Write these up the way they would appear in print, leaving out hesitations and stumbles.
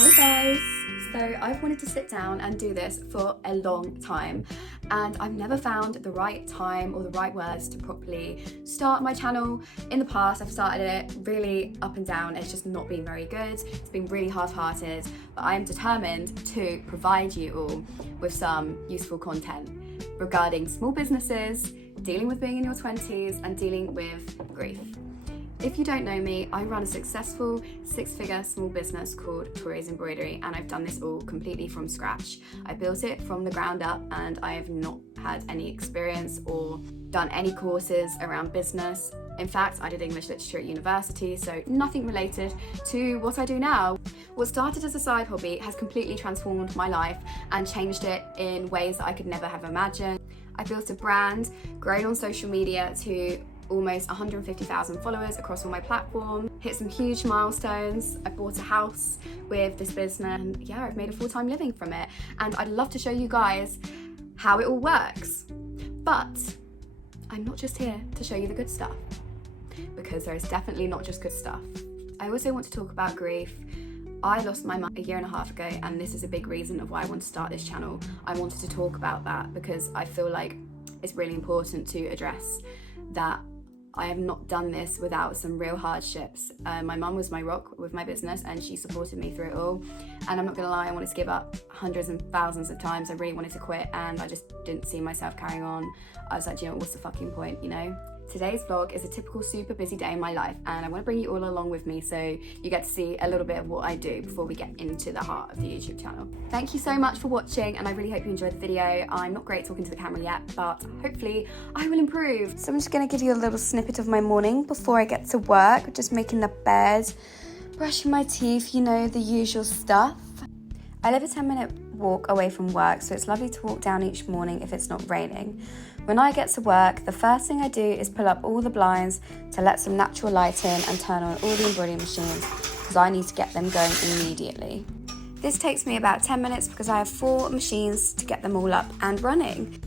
Hey guys! So I've wanted to sit down and do this for a long time, and I've never found the right time or the right words to properly start my channel. In the past I've started it really up and down, it's just not been very good, it's been really half-hearted, but I am determined to provide you all with some useful content regarding small businesses, dealing with being in your 20s and dealing with grief. If you don't know me, I run a successful six-figure small business called Torisembroidery, and I've done this all completely from scratch. I built it from the ground up and I have not had any experience or done any courses around business. In fact, I did English literature at university, so nothing related to what I do now. What started as a side hobby has completely transformed my life and changed it in ways that I could never have imagined. I built a brand, grown on social media to almost 150,000 followers across all my platforms, hit some huge milestones. I bought a house with this business and yeah, I've made a full-time living from it. And I'd love to show you guys how it all works. But I'm not just here to show you the good stuff, because there is definitely not just good stuff. I also want to talk about grief. I lost my mum a year and a half ago, and this is a big reason of why I want to start this channel. I wanted to talk about that because I feel like it's really important to address that I have not done this without some real hardships. My mum was my rock with my business and she supported me through it all. And I'm not gonna lie, I wanted to give up hundreds and thousands of times. I really wanted to quit and I just didn't see myself carrying on. I was like, you know, what's the fucking point, you know? Today's vlog is a typical super busy day in my life, and I want to bring you all along with me so you get to see a little bit of what I do before we get into the heart of the YouTube channel. Thank you so much for watching, and I really hope you enjoyed the video. I'm not great talking to the camera yet, but hopefully I will improve. So I'm just going to give you a little snippet of my morning before I get to work. Just making the bed, brushing my teeth, you know, the usual stuff. I live a 10-minute walk away from work, so it's lovely to walk down each morning if it's not raining. When I get to work, the first thing I do is pull up all the blinds to let some natural light in and turn on all the embroidery machines because I need to get them going immediately. This takes me about 10 minutes because I have 4 machines to get them all up and running.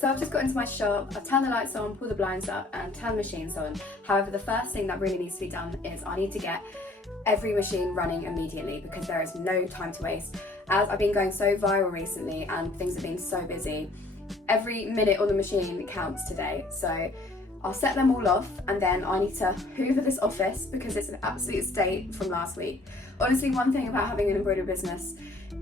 So I've just got into my shop, I've turned the lights on, pulled the blinds up and turned the machines on. However, the first thing that really needs to be done is I need to get every machine running immediately because there is no time to waste. As I've been going so viral recently and things have been so busy, every minute on the machine counts today. So I'll set them all off and then I need to hoover this office because it's an absolute state from last week. Honestly, one thing about having an embroidery business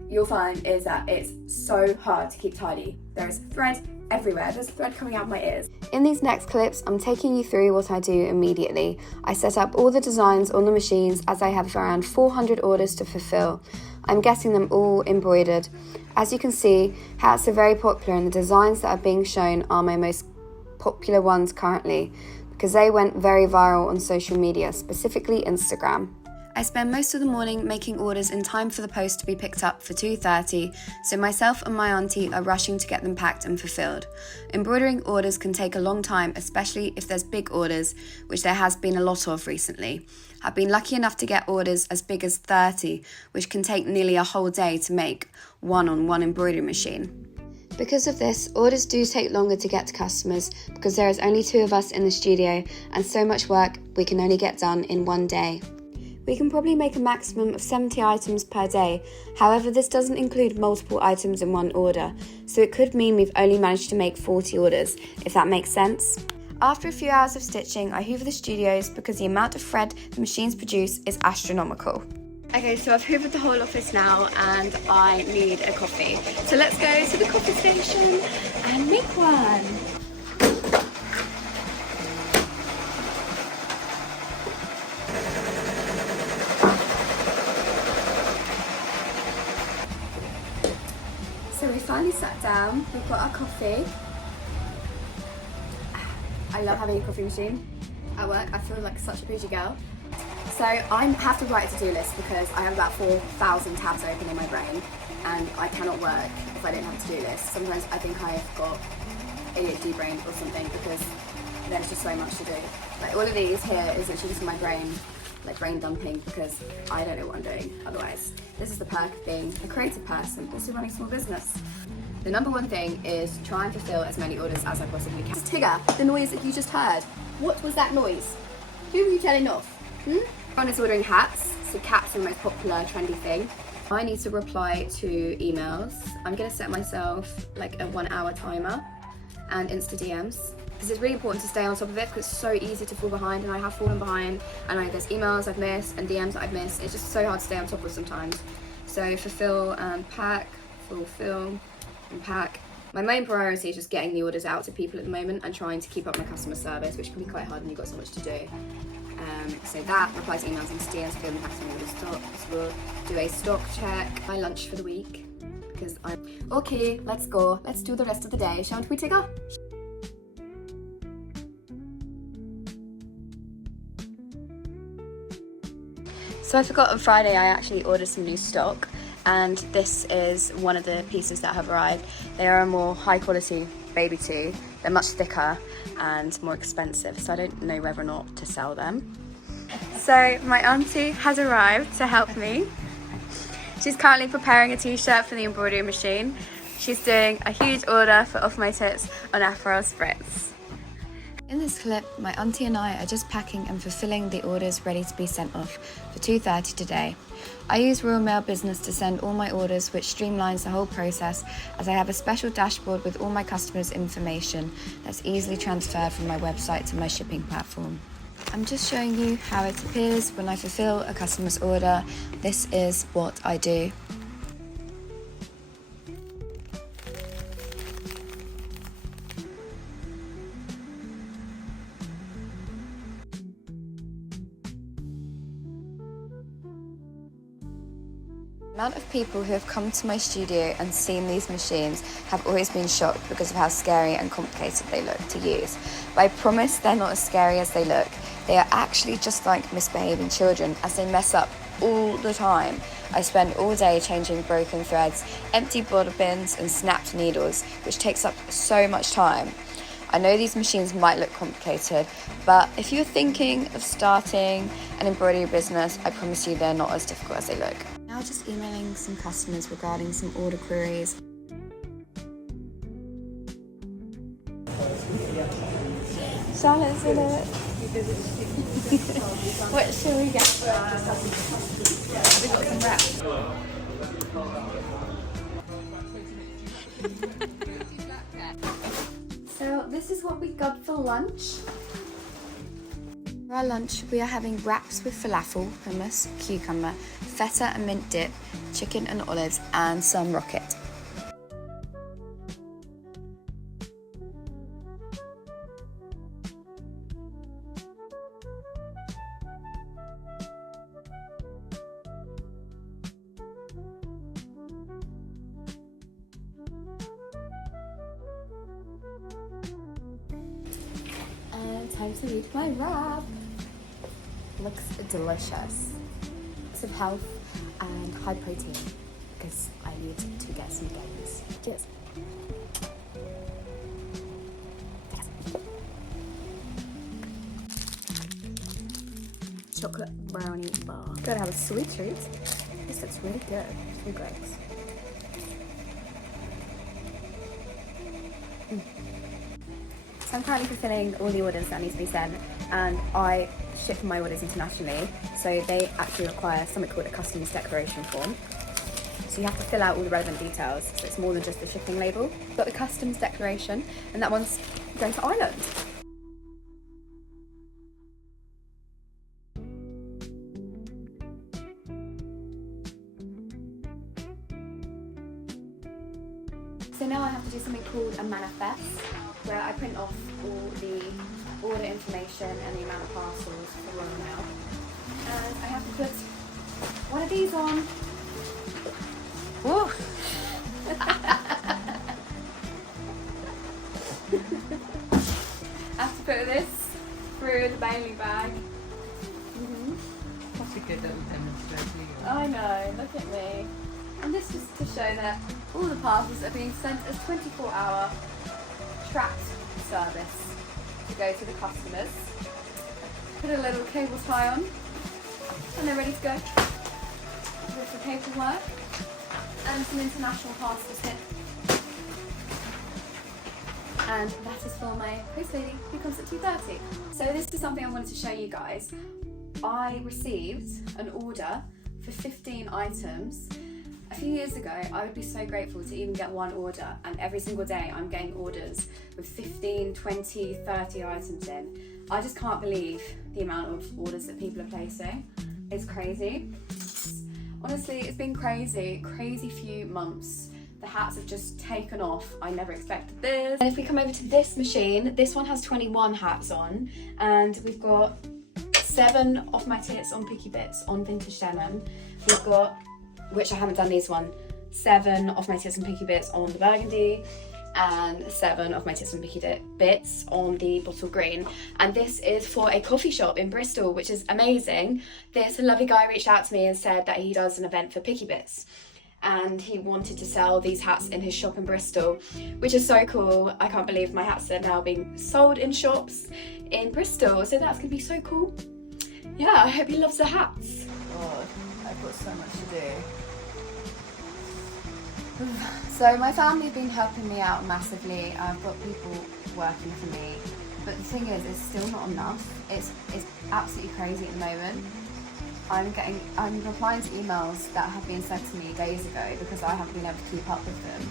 you'll find is that it's so hard to keep tidy. There is thread everywhere, there's thread coming out my ears. In these next clips, I'm taking you through what I do immediately. I set up all the designs on the machines as I have around 400 orders to fulfill. I'm getting them all embroidered. As you can see, hats are very popular and the designs that are being shown are my most popular ones currently because they went very viral on social media, specifically Instagram. I spend most of the morning making orders in time for the post to be picked up for 2:30, so myself and my auntie are rushing to get them packed and fulfilled. Embroidering orders can take a long time, especially if there's big orders, which there has been a lot of recently. I've been lucky enough to get orders as big as 30, which can take nearly a whole day to make one on one embroidery machine. Because of this, orders do take longer to get to customers because there is only 2 of us in the studio and so much work we can only get done in one day. We can probably make a maximum of 70 items per day. However, this doesn't include multiple items in one order, so it could mean we've only managed to make 40 orders, if that makes sense. After a few hours of stitching, I hoover the studios because the amount of thread the machines produce is astronomical. Okay, so I've hoovered the whole office now and I need a coffee. So let's go to the coffee station and make one. So we finally sat down, we've got our coffee. I love having a coffee machine at work, I feel like such a bougie girl. So I have to write a to-do list because I have about 4,000 tabs open in my brain and I cannot work if I don't have a to-do list. Sometimes I think I've got ADHD brain or something because there's just so much to do. Like all of these here is actually just my brain, like brain dumping because I don't know what I'm doing otherwise. This is the perk of being a creative person, also running a small business. The number one thing is try and fulfill as many orders as I possibly can. Tigger, the noise that you just heard. What was that noise? Who were you telling off? Everyone is ordering hats, So caps are the most popular trendy thing. I need to reply to emails. I'm gonna set myself like a 1 hour timer and Insta DMs. Because it's really important to stay on top of it because it's so easy to fall behind, and I have fallen behind, and there's emails I've missed and DMs that I've missed. It's just so hard to stay on top of sometimes. So fulfill and pack, fulfill and pack. My main priority is just getting the orders out to people at the moment and trying to keep up my customer service, which can be quite hard when you've got so much to do. So that, reply to emails and DMs, fill and pack some orders, stocks, we'll do a stock check, my lunch for the week, because I'm... Okay, let's go. Let's do the rest of the day, shan't we, Tigger? So I forgot on Friday I actually ordered some new stock, and this is one of the pieces that have arrived. They are a more high quality baby tee. They're much thicker and more expensive, so I don't know whether or not to sell them. So my auntie has arrived to help me. She's currently preparing a t-shirt for the embroidery machine. She's doing a huge order for Off My Tits on Aperol Spritz. In this clip, my auntie and I are just packing and fulfilling the orders ready to be sent off for 2:30 today. I use Royal Mail Business to send all my orders, which streamlines the whole process, as I have a special dashboard with all my customers' information that's easily transferred from my website to my shipping platform. I'm just showing you how it appears when I fulfill a customer's order. This is what I do. The amount of people who have come to my studio and seen these machines have always been shocked because of how scary and complicated they look to use. But I promise they're not as scary as they look. They are actually just like misbehaving children, as they mess up all the time. I spend all day changing broken threads, empty border bins and snapped needles, which takes up so much time. I know these machines might look complicated, but if you're thinking of starting an embroidery business, I promise you they're not as difficult as they look. Now just emailing some customers regarding some order queries. Charlotte's in it. What shall we get for our... We've got some wraps. So this is what we got for lunch. For our lunch, we are having wraps with falafel, hummus, cucumber, feta and mint dip, chicken and olives, and some rocket. And time to eat my wrap. Looks delicious. Lots of health and high protein because I need to get some gains. Cheers. Chocolate brownie bar. Gotta have a sweet treat. This looks really good. It's really great. So I'm currently fulfilling all the orders that need to be sent, and I ship my orders internationally, so they actually require something called a customs declaration form. So you have to fill out all the relevant details, so it's more than just the shipping label. We've got the customs declaration, and that one's going to Ireland. So now I have to do something called a manifest, where I print off all the order information and the amount of parcels for Royal Mail. And I have to put one of these on. Whoa! I have to put this through the Bailey bag. That's a good little demonstration. I know, look at me. And this is to show that all the parcels are being sent as 24-hour tracked service to go to the customers. Put a little cable tie on and they're ready to go. With the paperwork and some international parcels here. And that is for my post lady who comes at 2:30. So this is something I wanted to show you guys. I received an order for 15 items. A few years ago, I would be so grateful to even get one order, and every single day I'm getting orders with 15, 20, 30 items in. I just can't believe the amount of orders that people are placing. It's crazy. Honestly, it's been crazy few months. The hats have just taken off. I never expected this. And if we come over to this machine, this one has 21 hats on, and we've got 7 off my tits on Picky Bits on vintage denim. We've got, which I haven't done these one, 7 off my tits on Picky Bits on the burgundy, and 7 of my tits and Picky Bits on the bottle green. And this is for a coffee shop in Bristol, which is amazing. This lovely guy reached out to me and said that he does an event for Picky Bits, and he wanted to sell these hats in his shop in Bristol, which is so cool. I can't believe my hats are now being sold in shops in Bristol, so that's gonna be so cool. Yeah, I hope he loves the hats. God, I've got so much to do. So my family have been helping me out massively. I've got people working for me, but the thing is, it's still not enough. It's absolutely crazy at the moment. I'm replying to emails that have been sent to me days ago because I haven't been able to keep up with them.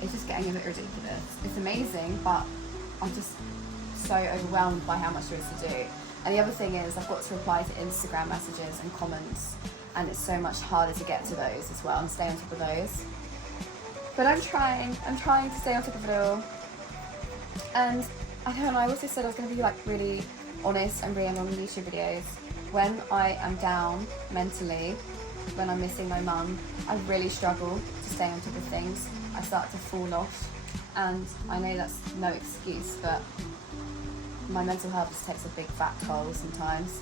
It's just getting a bit ridiculous. It's amazing, but I'm just so overwhelmed by how much there is to do. And the other thing is, I've got to reply to Instagram messages and comments, and it's so much harder to get to those as well and stay on top of those. But I'm trying to stay on top of it all. And I don't know, I also said I was going to be like really honest and real on YouTube videos. When I am down mentally, when I'm missing my mum, I really struggle to stay on top of things. I start to fall off, and I know that's no excuse, but my mental health just takes a big fat toll sometimes.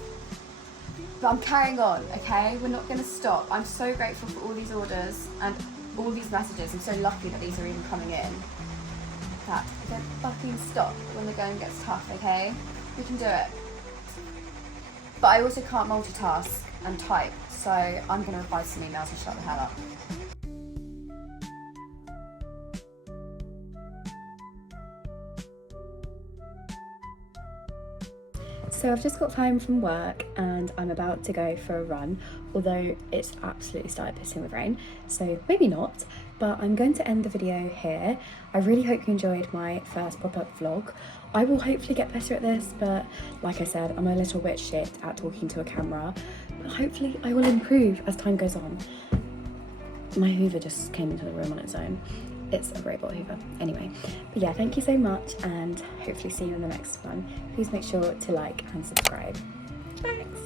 But I'm carrying on, okay? We're not going to stop. I'm so grateful for all these orders and all these messages. I'm so lucky that these are even coming in. That we don't fucking stop when the going gets tough, okay? We can do it. But I also can't multitask and type, so I'm going to reply to some emails and shut the hell up. So I've just got home from work and I'm about to go for a run, although it's absolutely started pissing with rain, so maybe not, but I'm going to end the video here. I really hope you enjoyed my first pop-up vlog. I will hopefully get better at this, but like I said, I'm a little bit shit at talking to a camera, but hopefully I will improve as time goes on. My Hoover just came into the room on its own. It's a robot Hoover. Anyway, but yeah, thank you so much, and hopefully see you in the next one. Please make sure to like and subscribe. Thanks.